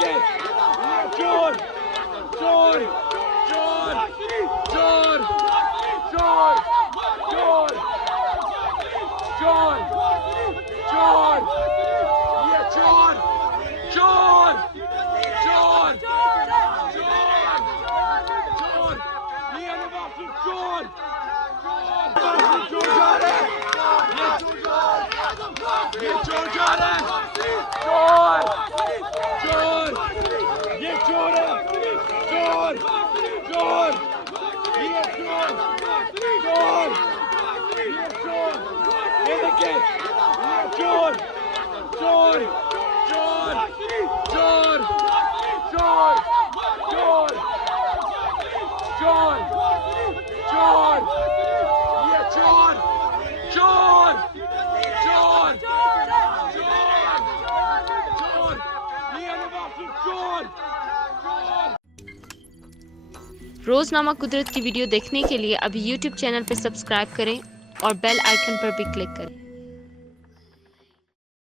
دیکھیں چور چور چور چور چور چور چور چور یہ چور چور چور چور یہ نواز چور چور جا رہا ہے یہ چور جا رہا ہے چور چور یہ چور ہے چور چور یہ چور چور یہ چور یہ دیکھیں یہ چور چور چور چور چور چور چور چور یہ چور چور چور چور یہ نواز چور روزنامہ قدرت کی ویڈیو دیکھنے کے لیے ابھی یوٹیوب چینل پر سبسکرائب کریں اور بیل آئیکن پر بھی کلک کریں۔